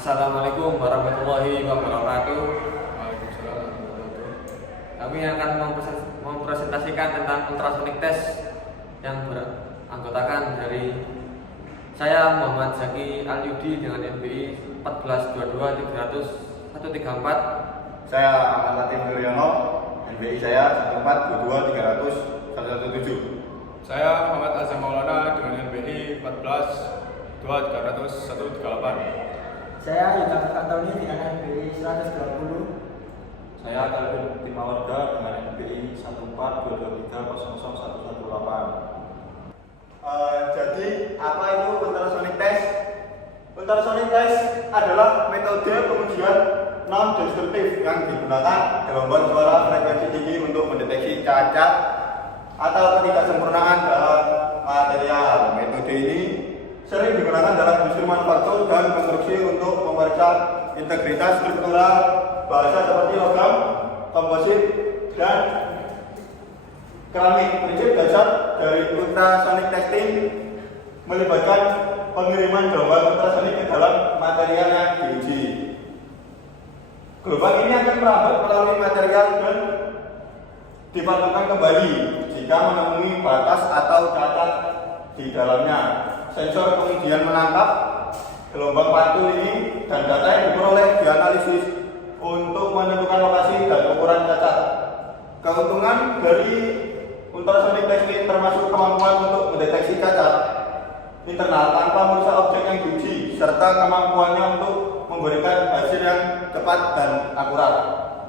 Assalamualaikum warahmatullahi wabarakatuh. Waalaikumsalam warahmatullahi wabarakatuh. Kami akan mempresentasikan tentang ultrasonic test yang beranggotakan dari saya Muhammad Zaki Al-Yudi dengan NBI 1422300 134. Saya Ahmad Latif Nuryono, NBI saya 142300117. Saya Muhammad Azam Maulana dengan NBI 142300138. Saya Yuda Fatoni dengan NBI 120. Saya Calvin Timawarga dengan NBI 14223000118. Jadi apa itu ultrasonic test? Ultrasonic test adalah metode pengujian non-destruktif yang digunakan gelombang suara frekuensi tinggi untuk mendeteksi cacat atau ketidaksempurnaan dalam material. Metode ini sering digunakan dalam industri manufaktur dan konstruksi untuk memeriksa integritas struktural baja seperti logam, komposit, dan keramik. Prinsip dasar dari ultrasonic testing melibatkan pengiriman gelombang ultrasonik ke dalam material yang diuji. Gelombang ini akan merambat melalui material dan dipantulkan kembali jika menemui batas atau cacat di dalamnya. Sensor kemudian menangkap gelombang pantul ini dan data yang diperoleh dianalisis untuk menentukan lokasi dan ukuran cacat. Keuntungan dari ultrasonic testing termasuk kemampuan untuk mendeteksi cacat internal tanpa merusak objek yang diuji, serta kemampuannya untuk memberikan hasil yang cepat dan akurat.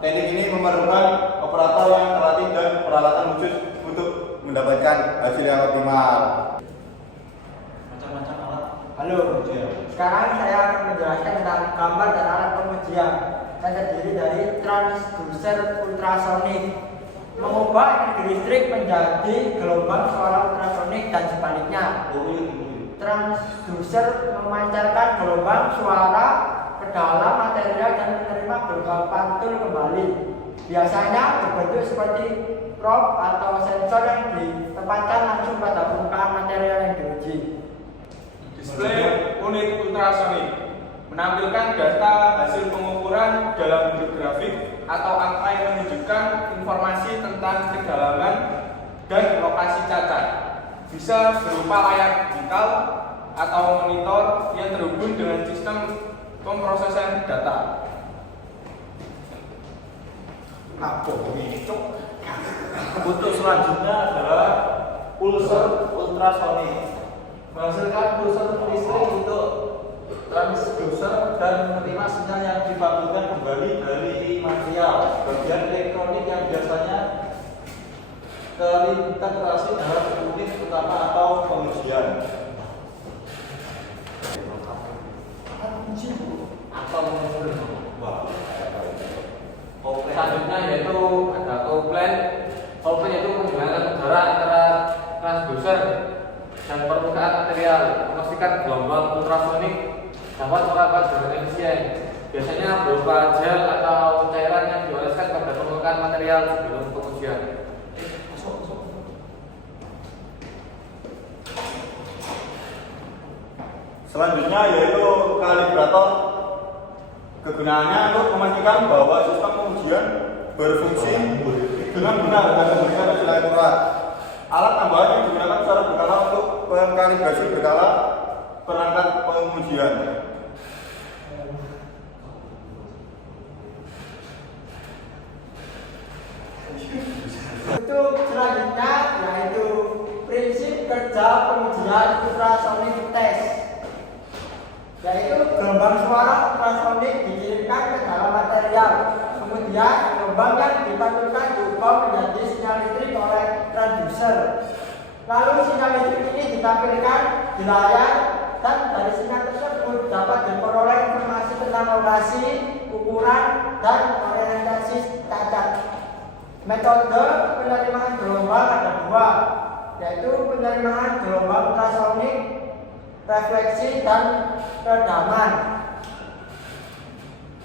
Teknik ini memerlukan operator yang terlatih dan peralatan khusus untuk mendapatkan hasil yang optimal. Macam-macam alat. Halo, sekarang saya akan menjelaskan tentang gambar dan alat pengujian yang terdiri dari transducer ultrasonik, mengubah energi listrik menjadi gelombang suara ultrasonik dan sebaliknya. Transducer memancarkan gelombang suara ke dalam material dan menerima gelombang pantul kembali. Biasanya berbentuk seperti probe atau sensor yang ditempatkan langsung pada permukaan material yang diuji. Display unit ultrasonik menampilkan data hasil pengukuran dalam bentuk grafik atau angka yang menunjukkan informasi tentang kedalaman dan lokasi cacat. Bisa berupa layar digital atau monitor yang terhubung dengan sistem pemrosesan data. Untuk selanjutnya adalah pulser ultrasonik. Menghasilkan pulser listrik untuk transducer dan menerima sinyal yang dipantulkan kembali dari material. Bagian elektronik yang biasanya terintegrasi dalam unit utama atau pengujian. Selanjutnya yaitu ada couplant. Couplant yaitu penghubungan udara antara transducer dan permukaan material. Memastikan gelombang ultrasonik dapat merapat dengan efisien. Biasanya berupa gel atau cairan yang dioleskan pada permukaan material sebelum pengujian. Selanjutnya yaitu kalibrator. Kegunaannya untuk memastikan bahwa sistem pengujian berfungsi dengan benar dan memberikan hasil akurat. Alat tambahan yang digunakan secara berkala untuk mengkalibrasi berkala perangkat pengujian. Untuk selanjutnya yaitu prinsip kerja pengujian ultrasonic test, yaitu gelombang suara ultrasonik dikirimkan ke dalam material, kemudian gelombang yang dipantulkan diubah menjadi sinyal listrik oleh transducer. Lalu sinyal listrik ini ditampilkan di layar dan dari sinyal tersebut dapat diperoleh informasi tentang lokasi, ukuran, dan orientasi cacat. Metode penerimaan gelombang ada dua, yaitu penerimaan gelombang ultrasonik, refleksi, dan redaman.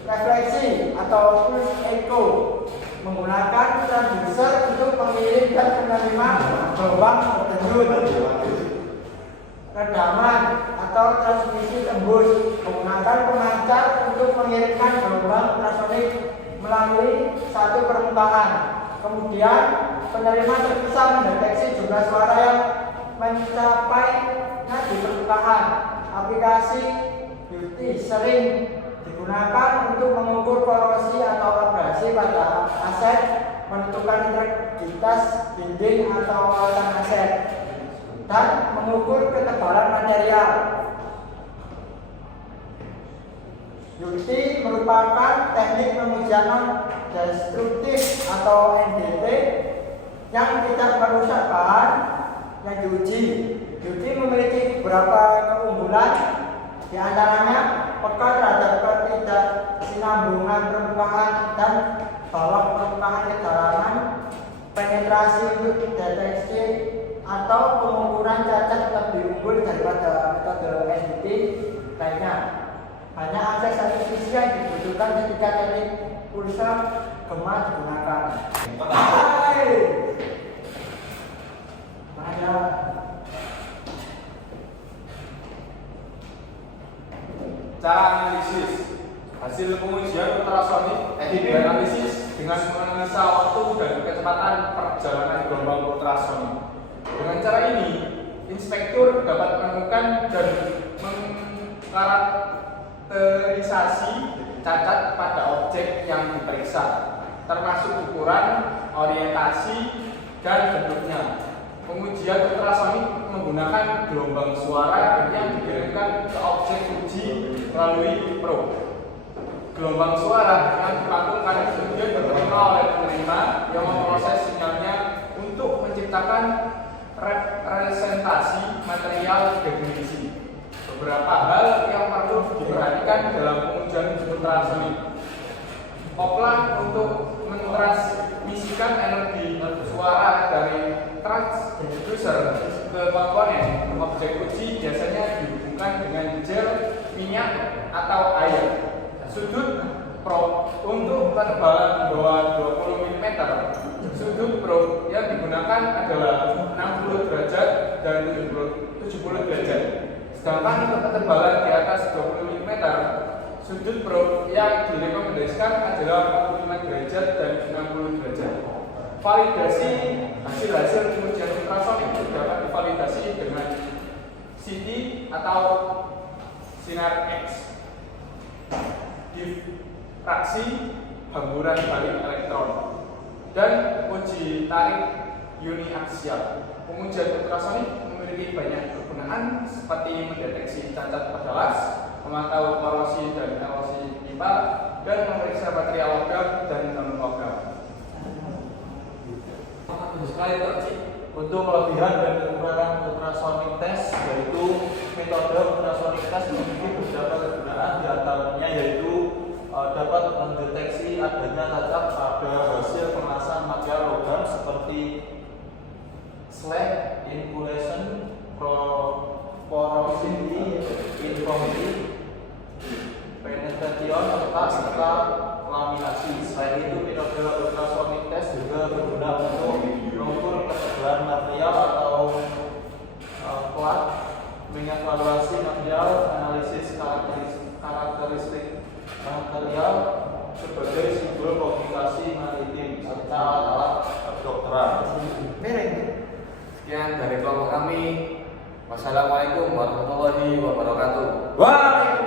Refleksi atau pulse echo menggunakan transducer untuk mengirim dan menerima gelombang tertentu. Redaman atau transmisi tembus menggunakan pemancar untuk mengirimkan gelombang ultrasonik melalui satu permukaan. Kemudian penerima terpisah mendeteksi jumlah suara yang mencapainya di permukaan. Aplikasi Beauty sering digunakan untuk mengukur korosi atau abrasi pada aset, menentukan integritas dinding atau kawasan aset, dan mengukur ketebalan material. Beauty merupakan teknik pengujian non-destruktif atau NDT yang tidak merusak bahan yang diuji. Beauty memiliki beberapa keunggulan, di antaranya peka terhadap ketidaksinambungan permukaan dan bawah permukaan kedalaman, penetrasi untuk deteksi atau pengukuran cacat lebih unggul daripada metode NDT lainnya. Hanya akses satu sisi yang dibutuhkan ketika teknik pulsa gema digunakan. Cara analisis hasil pengujian ultrasonik dianalisis dengan menganalisa waktu dan kecepatan perjalanan gelombang ultrasonik. Dengan cara ini, inspektur dapat menemukan dan mengkarakterisasi cacat pada objek yang diperiksa, termasuk ukuran, orientasi, dan bentuknya. Pengujian ultrasonik menggunakan gelombang suara yang dikirimkan ke objek uji melalui probe. Gelombang suara yang dipantulkan kemudian diterima oleh penerima yang memproses sinyalnya untuk menciptakan representasi material definisi. Beberapa hal yang perlu diperhatikan dalam pengujian ultrasonik. Koplang untuk mentransmisikan energi suara dari transducer ke komponen objek uji biasanya dihubungkan dengan gel, minyak, atau air. Sudut probe untuk ketebalan di bawah 20 mm. Sudut probe yang digunakan adalah 60 derajat dan 70 derajat. Sedangkan untuk ketebalan di atas 20 mm, sudut probe yang direkomendasikan adalah 45 derajat dan 60 derajat. Validasi hasil pengujian ultrasonik dapat divalidasi dengan CT atau sinar X, difraksi hamburan balik elektron, dan uji tarik uniaksial. Pengujian ultrasonik memiliki banyak kegunaan seperti mendeteksi cacat pada las, memantau korosi dan erosi pipa, dan memeriksa material logam dan non-logam. Sekali untuk kelebihan dan kekurangan ultrasonic test, yaitu metode ultrasonic test memiliki beberapa kegunaan, di antaranya yaitu dapat mendeteksi adanya cacat pada hasil pengelasan material logam seperti slag, insulation, porosity, informity, penetration, serta laminasi. Selain itu, metode ultrasonic test juga berguna untuk mengukur ketebalan material atau plat, mengevaluasi material, analisis karakteristik material sebagai simbol komunikasi maritim, serta alat kedokteran. Sekian dari kelompok kami. Wassalamualaikum warahmatullahi wabarakatuh. Waalaikumsalam.